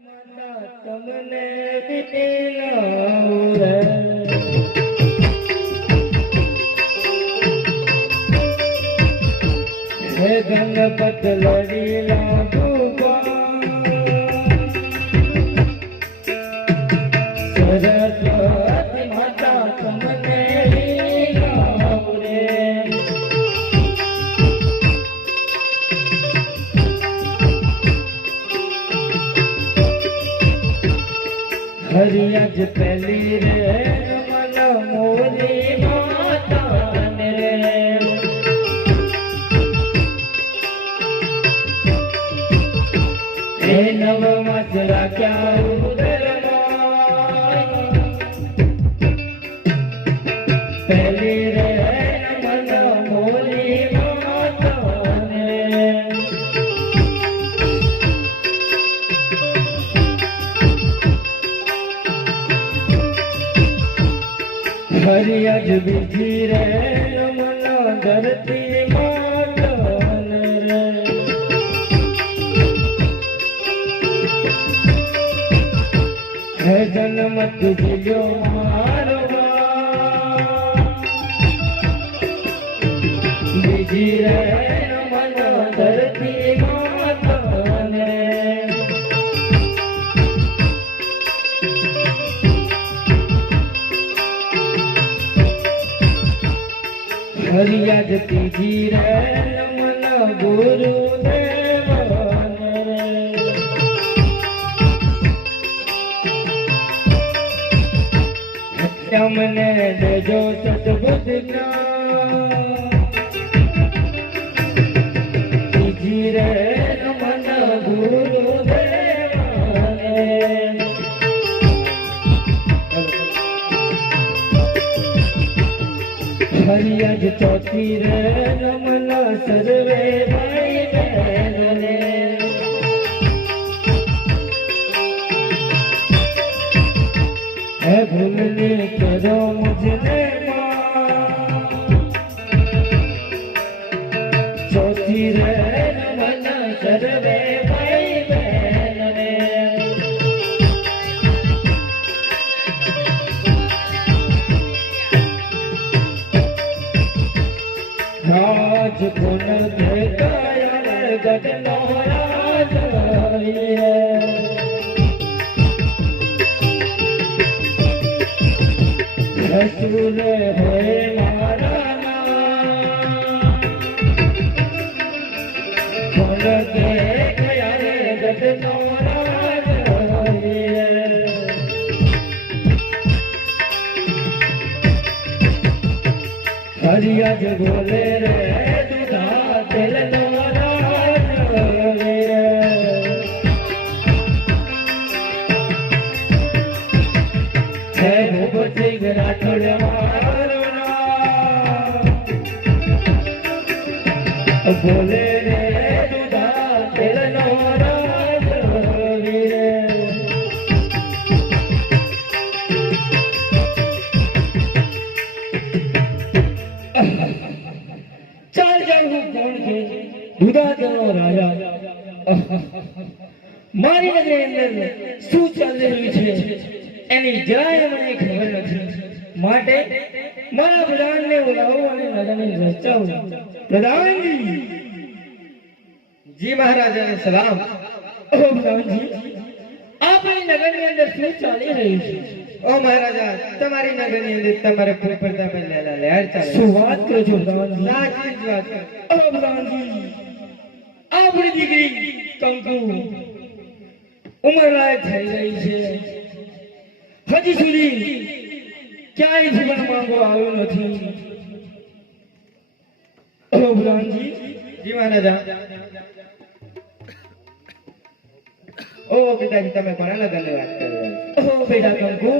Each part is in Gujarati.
તમને વિનવું રે હે ગણપત લડી લાગુ સરસ્વતી માતા તમને વિનવું રે હરિયાજ પહેલી રે મન મોરી માતા ને રે એ નવ માસ રાખ્યા ઉદરમાં પહેલી રે મન મોરી માતા ને હરિયાજ બીજી રે મન ધરતી માતન રે હે જન્મ તુજ્યો મારો બીજી રે મન ધરતી માતન રે હરિયાજ ત્રીજી રે મન ગુરુદેવ રે તમને દેજો સદબુદ્ધ જ્ઞાન ત્રીજી રે મન ગુરુદેવ રે હરિયાજ ચોથી રે રમન સર્વે ભાઈ બહેન રે હે ભૂલને કરો મુझने ચોથી રે રમન સર્વે ભાઈ બહેન રે રાજ ગુણ દેખાયા ગઢનો રાજ હસુર હે મારા ગુણ દેખાયા ગઢનો રાજ હરિયાજ બોલે રે દુધા તેલ નો રાજ રે હે ભૂપતિ રાઠોડ મારો નામ બોલે રે દુધા તેલ નો રાજ રે ચાલ જાઉં કોણ છે દુધાતનો રાજા મારી નજરે અંદર શું ચાલી રહ્યું છે એની જરાય મને ખબર નથી માટે મારા પ્રધાનને બોલાવો અને નગરની રચાવું પ્રધાનજી જી મહારાજાને સલામ ઓ પ્રધાનજી આપણી નગરની અંદર શું ચાલી રહ્યું છે ઓ મહારાજા તમારી નગરની અંદર તમારે ફૂલ પ્રતાપ લેલા લહેર ચાલે શું વાત કરો છો પ્રધાનજી સાચી જ વાત ઓ પ્રધાનજી આપણી દીકરી કંકુ ઉંમરલાયક થઈ રહી છે હજી સુધી ક્યાંય જીવન માંગો આવ્યો નથી ઓ પ્રધાનજી જી મહારાજા ઓ પિતાજી તમે કોના લગ્નની વાત કરી રહ્યા ઓ બેટા કંકુ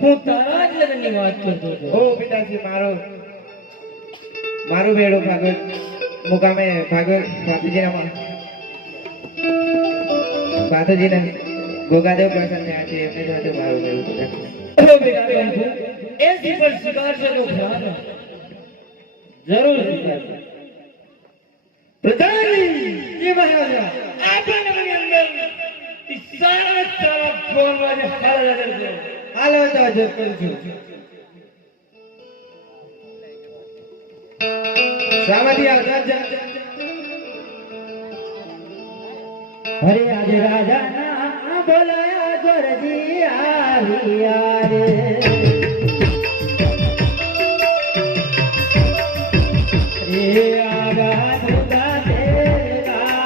હું તારા જ લગ્નની વાત કરતો હતો છો ઓ પિતાજી મારું બેડું ભાગવત મુકામે ભાગવત ભાતુજીના ગોગાદેવ પ્રસન્ન છે એમની સાથે મારું બેડું પિતાજી ઓ બેટા કંકુ એસી પર શિકાર છે તો ધ્યાન જરૂર પ્રધાનજી જી મહારાજા આપણા નગરની અંદર સારા ગોળમાં હાલ કરજો. હાલો તો હજુ કરું છું. સામાથી આવતા જ હરે આજે રાજાના બોલાયા ગોરજી આવ્યા રે. રે આવા દુગા તેરા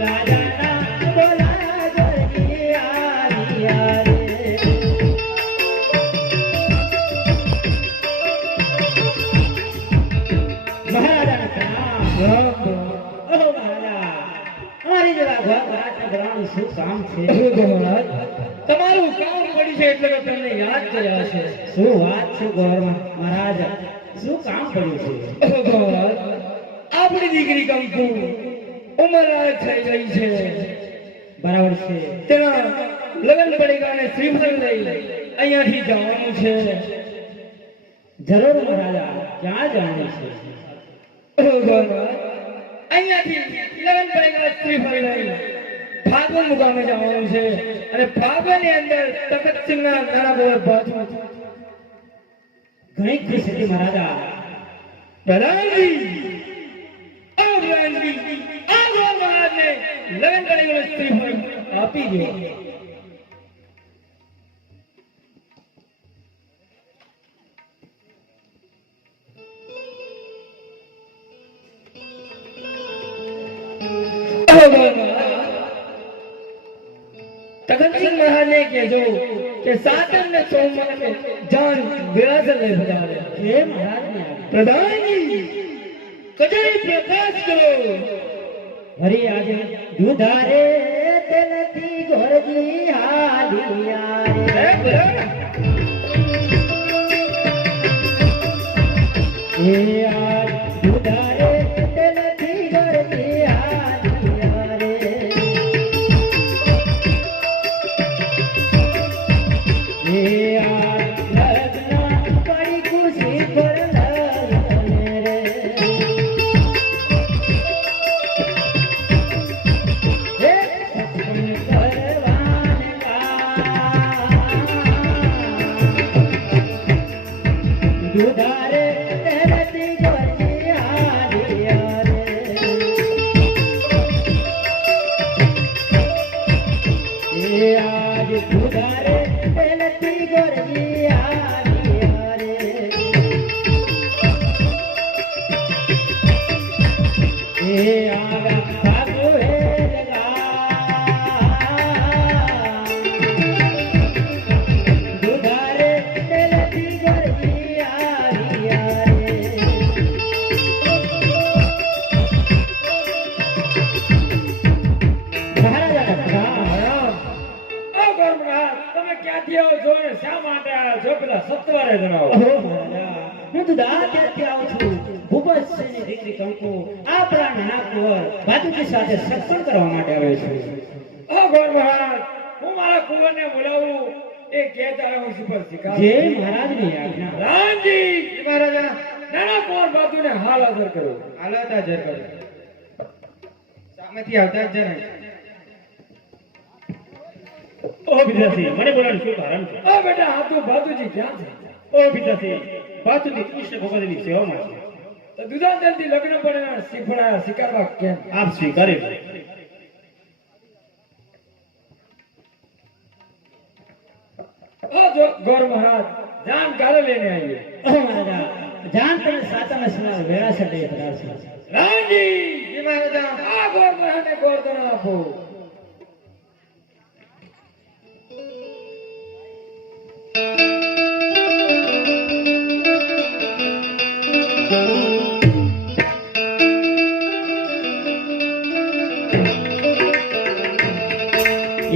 રાજાના બોલાયા ગોરજી આવ્યા રે. તમારું કામ પડ્યું છે એટલે મેં તમને યાદ કર્યા છે. શું વાત છે ગોરમાં મહારાજ, શું કામ પડ્યું છે? ગોરજ, આપણી દીકરી કંકુ ઉંમરલાયક થઈ ગઈ છે. બરાબર છે. તેના લગ્ન પડેગા ને શ્રીફળ લઈ અહીંયાથી જવાનું છે. જરૂર મહારાજા, ક્યાં જવાનું છે? ગોરજ, અહીંયાથી લગ્ન પડેગા શ્રીફળ લઈ ફાગણ મુકામે જવાનું છે અને ફાગણની અંદર તખતસિંહના નાના બોર બાજુ ઘણી ખુશી હતી મહારાજા. પ્રધાનજી, આ ગોર મહારાજને લગ્ન પડેગા શ્રીફળ આપી દો. તખતસિંહ મહારાજને કહેજો કે સાતમ ને સોમવારે જાન વેળાસર લઈ પધારે. હે મહારાજ, પ્રધાનજી કજઈ પ્રકાશ કરો. હરી આજે દુધારે તેલથી ગોરજી હાલિયા રે. હે આજ દુધારે તેલથી ગોરજી હાલિયા રે. હે આજ લગ્ન પડી ખુશી પર લગ્ન રે. હે સત્સંગ કરવાને દુધારે તેલથી ગોરજી હાલિયા રે. હે આજ દુધારે તેલથી ગોરજી હાલિયા રે. હે આગા ભાગો હે દુધારે તેલથી ગોરજી હાલિયા રે. તમે ક્યાંથી આવો છો ને શા માટે આવ્યા છો? પેલા સત્વારે જણાવો. હું તો દાંત્યાથી આવું છું. ભૂપતસિંહની દીકરી કંકુ આપણા નાના કુંવર ભાતુજી સાથે સત્સંગ કરવા માટે આવ્યો છું. ઓ ગોર મહારાજ, હું મારા કુંવરને બોલાવું એ કહેતા હું સુપર શિકાર. જય મહારાજની આજ્ઞા. રામજી મહારાજા, નાના કુંવર ભાતુને હાલ હાજર કરો. હાલો તો હજુ કરું. સામેથી આવતા જ જણાય. ઓ પિતાશ્રી, મને બોલાવવાનું શું કારણ છે? ઓ બેટા, આ તો ભાતુજી ક્યાં છે? ઓ પિતાશ્રી, બાતુજી કૃષ્ણ ભગવાનની સેવામાં છે. તો દુધાંતરથી લગ્ન પડેલા શ્રીફળ શિકારવા કેમ? આપ સ્વીકારે. ઓ જો ગોર મહારાજ, જાન કાલે લઈને આવીએ. ઓ મહારાજા, જાન તમે સાતમ સ્નાન વેળાસર લઈ પધારશો. રામજી જી મહારાજા, આ ગોર મહારાજને ગોરધન આપો.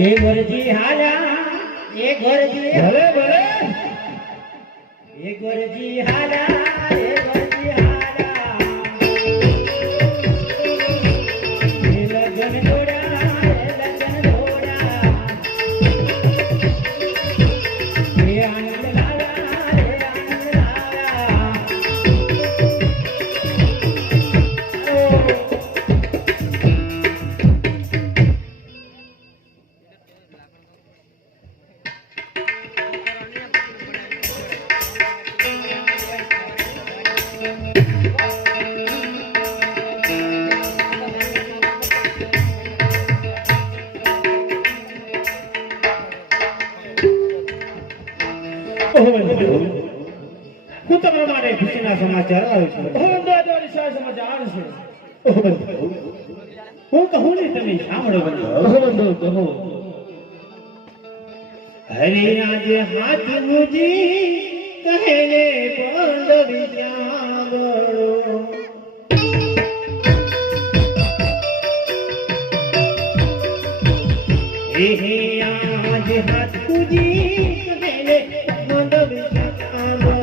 એ ગોરજી હાલા, એ ગોરજી ભલે ભલે, એ ગોરજી હાલા, એ ગોરજી હાલા. એ લગન દોડા, એ લગન દોડા. એ આનંદ લાલા, એ આનંદ લાલા. ઓ હું તમારા માટે ખુશીના સમાચાર લાવ્યો છું. તમારી સારા સમાચાર છે. ઓહ બંધુ, હું કહું ને તમે સાંભળો બંધુ. બંધુ કહો. અરે આજે હાથ મુજી કહેને પાંડવી જાવડો. હે આજ હાથ મુજી કહેને પાંડવી જાવડો.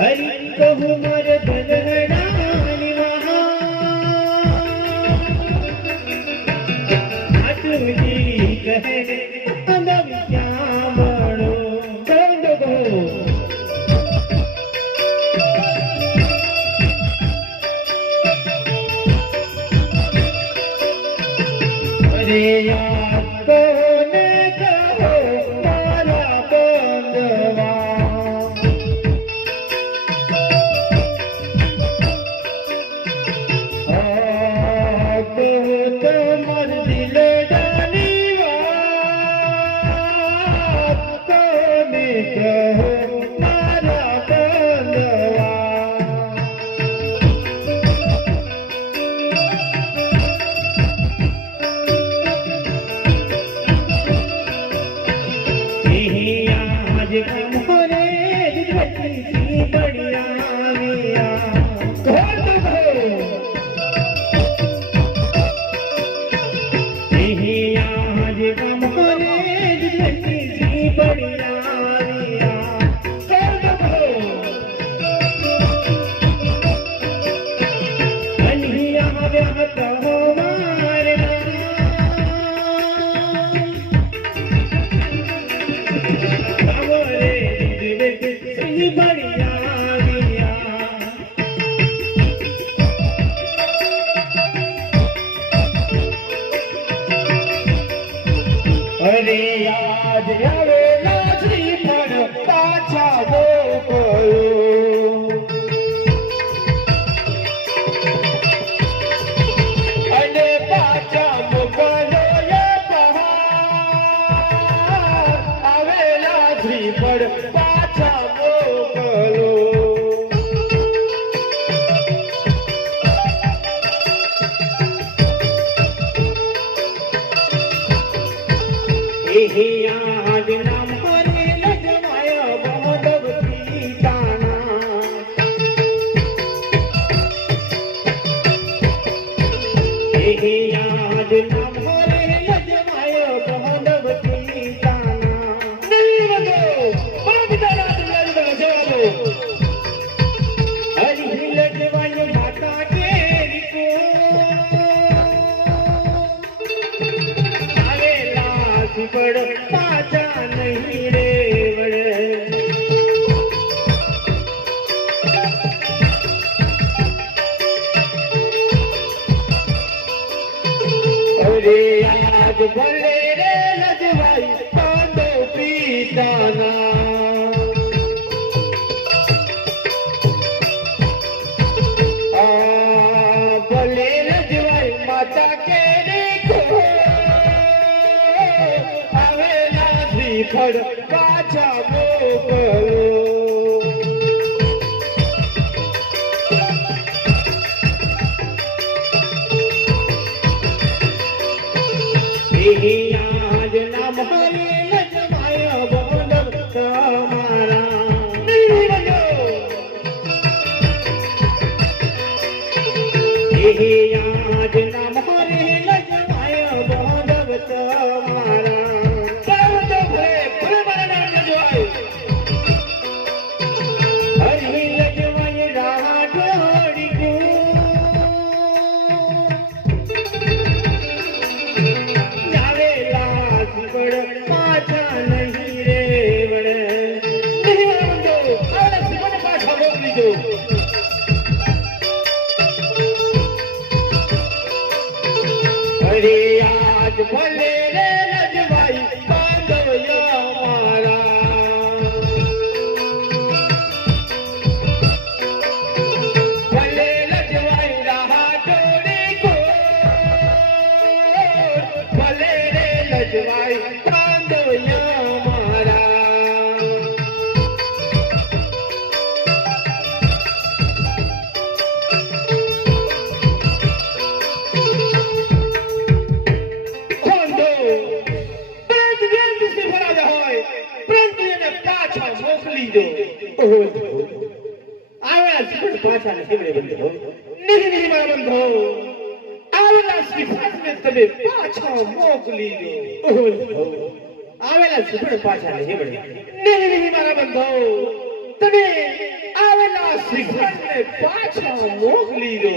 હરિ કહું મર ધનડાની મહા હાથુજી કહે પાંડવી જાવડો. અરે યાર કોને કહો મારા બંધવા. તો તમાર દિલ જાની વાત કોને કહો મારા બંધવા. આજ કમરે ધરતી બળિયા આજ કમરે ધરતી બળિયા અનિયા વ્યાહત હો મારા અરે યાદ આવેલા શ્રી પણ પાછા મોકલો. અને પાછા મોકલો એ પહાડ આવેલા શ્રી પણ પાછા મોકલો. આજ નામ હરે લજમાય બહુદવ પિતાના. આજ નામ હરે લજમાય બહુદવ પિતાના. હરી લજવાય માતા કેરી કો પડ પાછા નહીં રે વડે. અરે આજ ભલે રે લજવાઈ પાંડો પિતાના. ભલે લજવાઈ માતા કેરી કો ફળ પાછા મોકલો. આજ નામ હરે લજમાય બોલવ તમારા. આજ નામ હરે લજમાય બોલવ તમારા. હરી લજવાય રાહ ઢોળી ગો. આવેલા સિકડ પાછા નહીં રે વડે. પાછા મોકલી દો. અરે આજ ભલે રે લજવાઈ પાંડવયા મારા. ભલે લજવાઈ રાહ જોડી કો. ભલે જવાય ચાંદોયા મારા પાછા ને શિવડે બંધો નહીં મારા બંધો આવેલા શ્રીફળને તમે પાછા મોકલી દો આવેલા શ્રીફળ પાછા ને શિવડે નહીં મારા બંધો તમે આવેલા શ્રીફળને પાછા મોકલી દો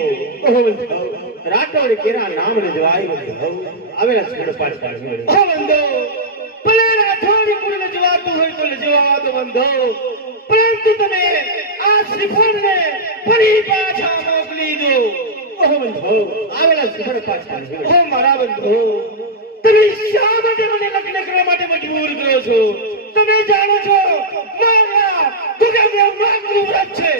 રાઠોડ કેરા નામ ને જવાય આવેલા શ્રીફળ પાછા શિવડે બંધો ભલે રાઠોડ કોઈને જવાતું હોય તો જવા દો બંધો પરંતુ તમે આ શ્રીફળને ફરી પાછા મોકલી દો બંધો આવેલા શ્રીફળ પાછા ઓ મારા બંધો તમે શા માટે મને લગ્ન કરવા માટે મજબૂર કરો છો તમે જાણો છો મારા દુર્ગા વાગનું વ્રત છે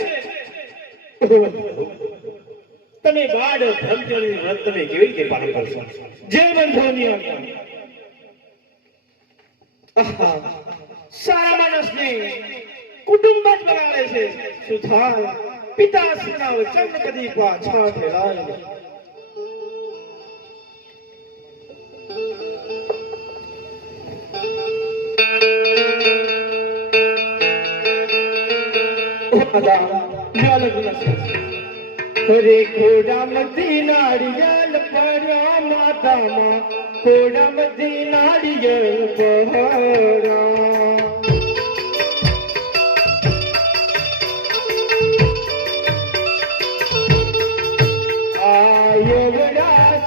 તમે બાળ બ્રહ્મચર્યનું વ્રત તમે કેવી રીતે પાલન કરશો જય બંધોની આજ્ઞા સારા માણસને કુટુંબ જ બગાડે છે શું થાય પિતાશ્રીના વચન કદી પાછા ફેરાય હરે ખોડામતી નાળિયેર પડ્યા માતામાં ખોડામતી નાળિયેર પહોળા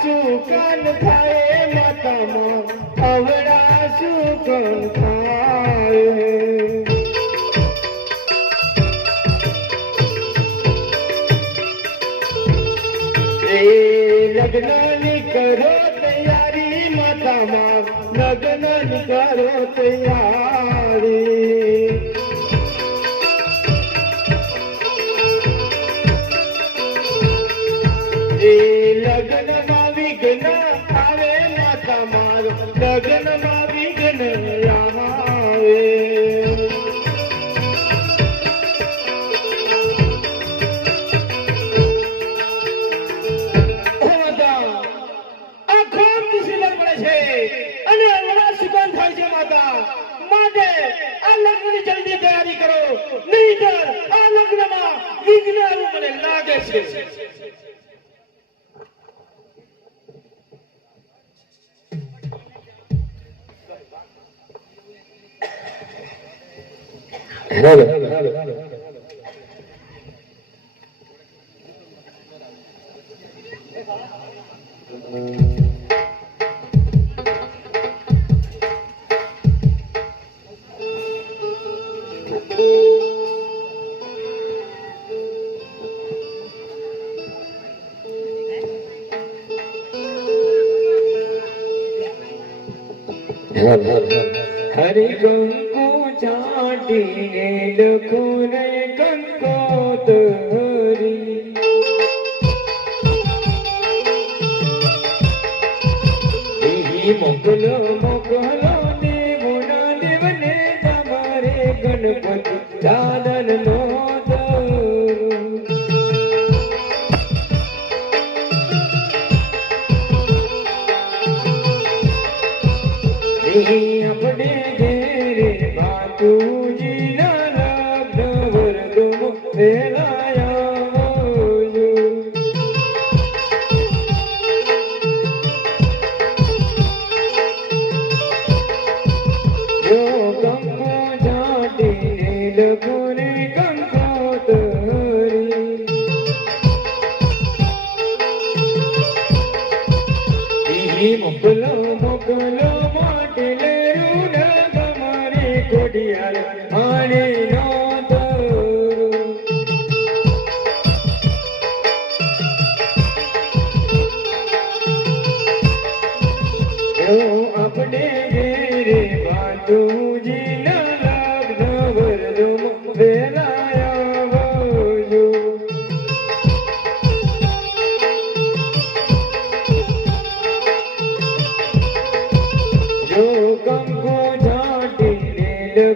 સુકન થાય માતામાં અવડા સુકન થાય એ લગ્નની કરો તૈયારી માતામાં લગ્નની કરો તૈયારી લગ્નમાં વિઘ્ન આવે માતા મારો લગ્નમાં વિઘ્ન આવે આખો મુસીબત પડે છે અને અવળા સુગંધ થાય છે માતા માટે આ લગ્નની જલ્દી તૈયારી કરો નહીંતર આ લગ્નમાં વિઘ્ન આવું મને લાગે છે હરિ કંકુ ચાટીને લખું રે કંકોતરી મોકલો મોકલો દેવોના દેવને તમારે ગણપતિ દાદન નો अपने घेरे बापूजी ना लग्न वरदुम वेलाया जो कंको जाटी लखुने कंको तरी मोकलो मोकलो कोडियार आने नो तो यो अपने घेरे बातूजी ना लग्न वरदुम वेलाया वोजो जो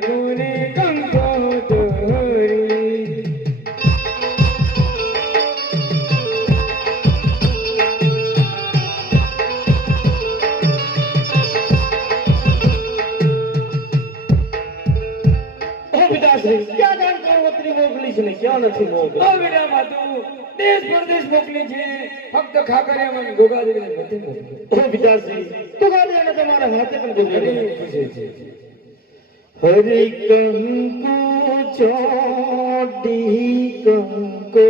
કોને કંકોતરી ક્યાં ગામ કંકોત્રી મોકલી છે ને ક્યાં નથી મોકલી? ઓ બેટા માતું દેશ પરદેશ મોકલી છે, ફક્ત ખાકરિયામાં ને ગોગાદેવીને નથી મોકલી. ઓ પિતાશ્રી, તો ગાડીને તમારા હાથે પણ ગોગડી ઘણી ખુશી છે. હરિ કંકુ ચોટી કંકો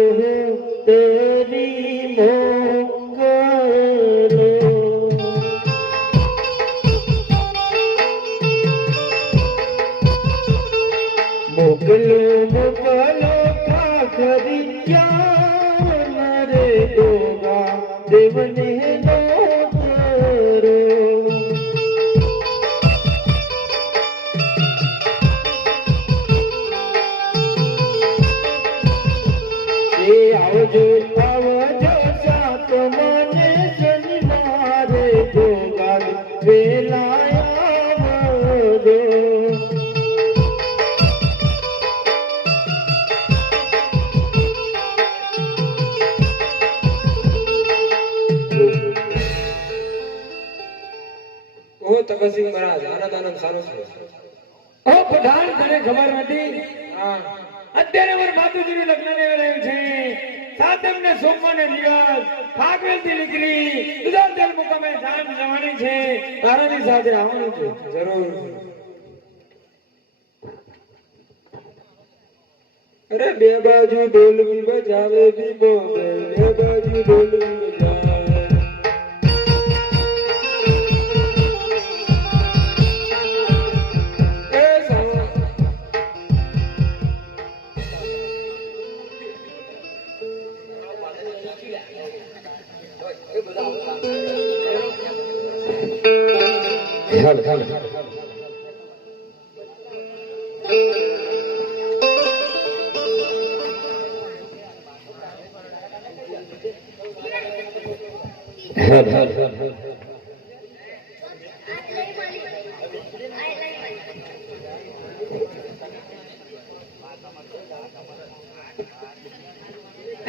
તેરી મોકલો મોકલો મોકલો ખાખરિયા રે ગોગા દેવને નો કરો. એ આવજો આવજો સાત મને શનિવારે ગોગા વેલા આવજો. ઓ તપસ્વી મહારાજ, આનંદ આનંદ સારો છે. ઓ પઠાણ, તને ખબર નથી? હા, અત્યારે મારા માતુજીનું લગ્ન રહ્યું છે. સાતમ ને સોમવાર ને દિવસ ફાગવેલથી નીકળી દુધાળદેવ મુકામે સાંજ જવાની છે. તારાની સાથે આવવાનું છે. જરૂર. અરે બે બાજુ ઢોલકી બજાવે બીબો બેલ, બે બાજુ ઢોલકી બજાવે. એ સાવા. હાલ હાલ હાલ હાલ હાલ.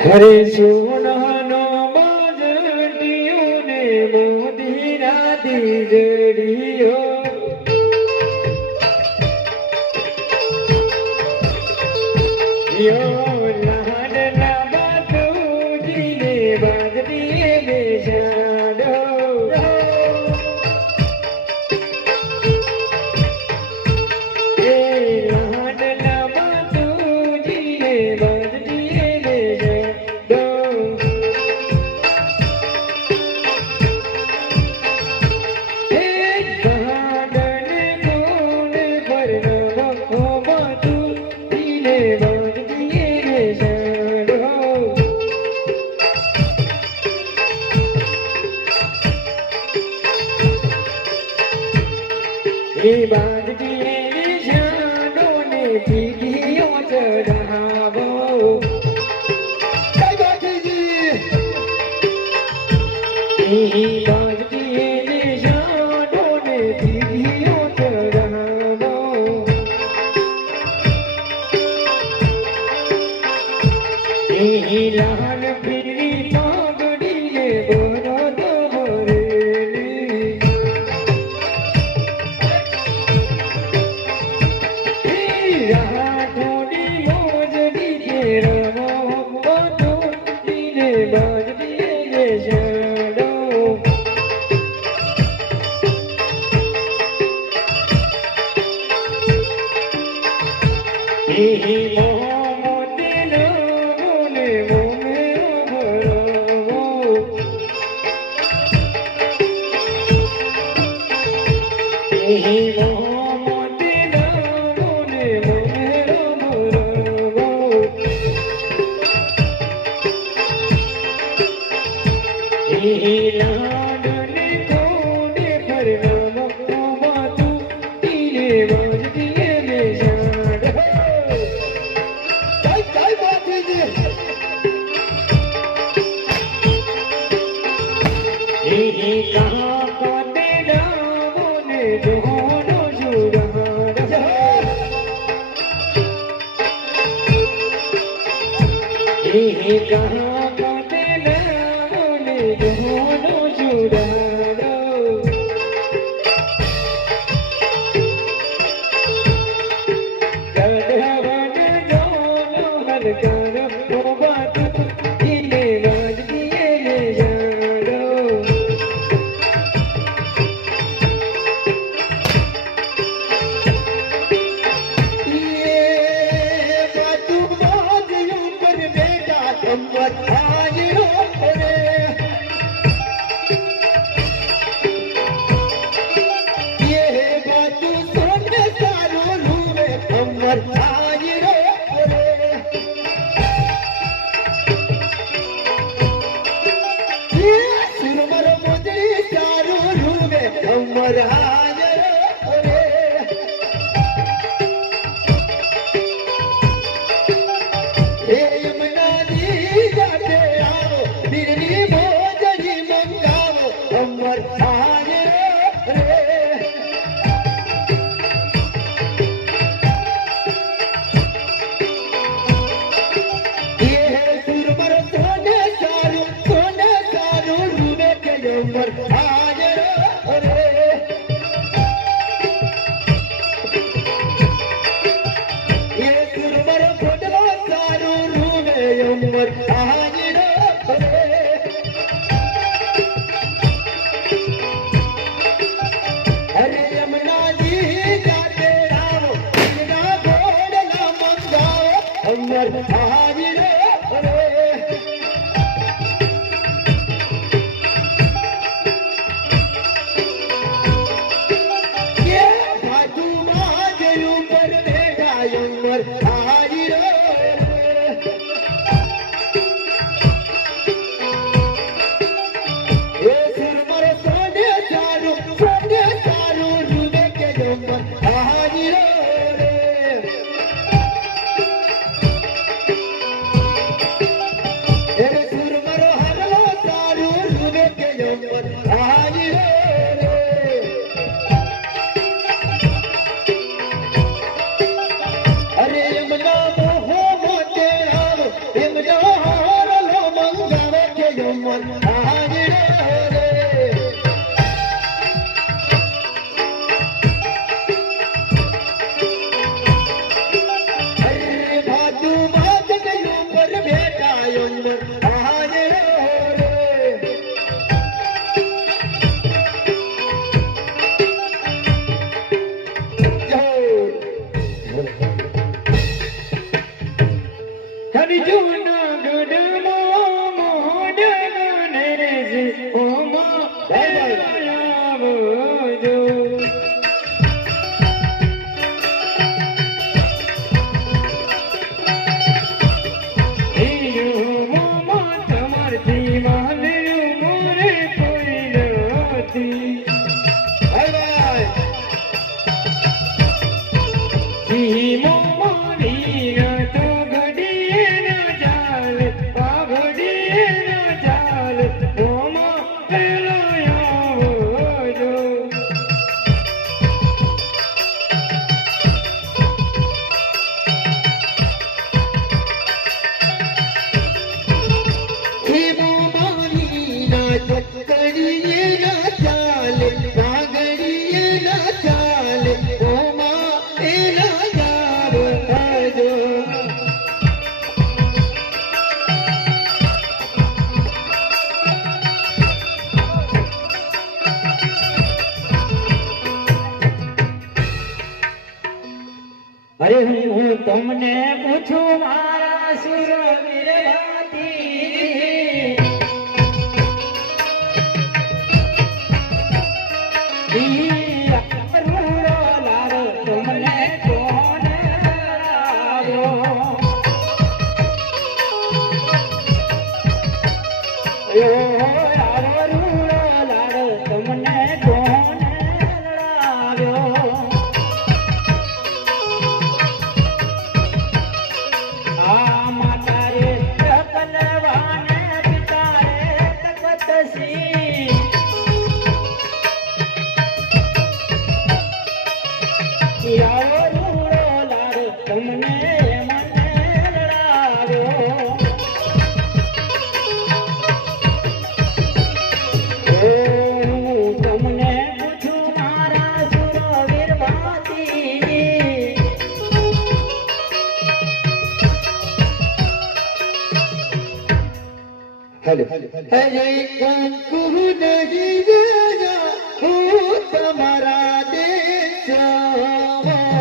હરે સોનાનો બાજટીયો ને મોદી રાતી જડીયો. યો લાડલા બાતુજીને બાજટીએ બેસાડો. એ લાડલા બાતુજીને બાજટીએ બેસાડો. હે ગાડને કોને પરણવો બાતુજીને બાજટીએ બેસાડો. એ બાજટીએ બેસાડો ને પીડીઓ ચઢાવો. એ બાજટીએ બેસાડો ને પીડીઓ ચઢાવો. એ લાલ પીળી પાઘડીને ભરત ભરેલી. એ રાઠોડી મોજડી કે રમો બાજટીને બાજટીએ બેસાડો. એ મોમોતીનો બોલે મોમેરો ભરાવો. એ મોમોતીનો બોલે મોમેરો ભરાવો. એ લાડને કોને પરણવો બાતુજીને બાજટીએ બેસાડો. એ કાકો તેડા બોલે જોડો જોડાડો. कहाँ काटे ने दोनों जुड़ाड़ो गढ़वन दोनों हलकार ओ बात इने बाज दिए ले जाड़ो અરે હું તમને પૂછું મારા સુરવીર ભાતી લારો તમને કોણ લાવ્યો લારો તમને કોણ લાવ્યો તમને મને લડાવ્યો હાલો હરે કંકુ નહીં ગયા હું તમારા દેશ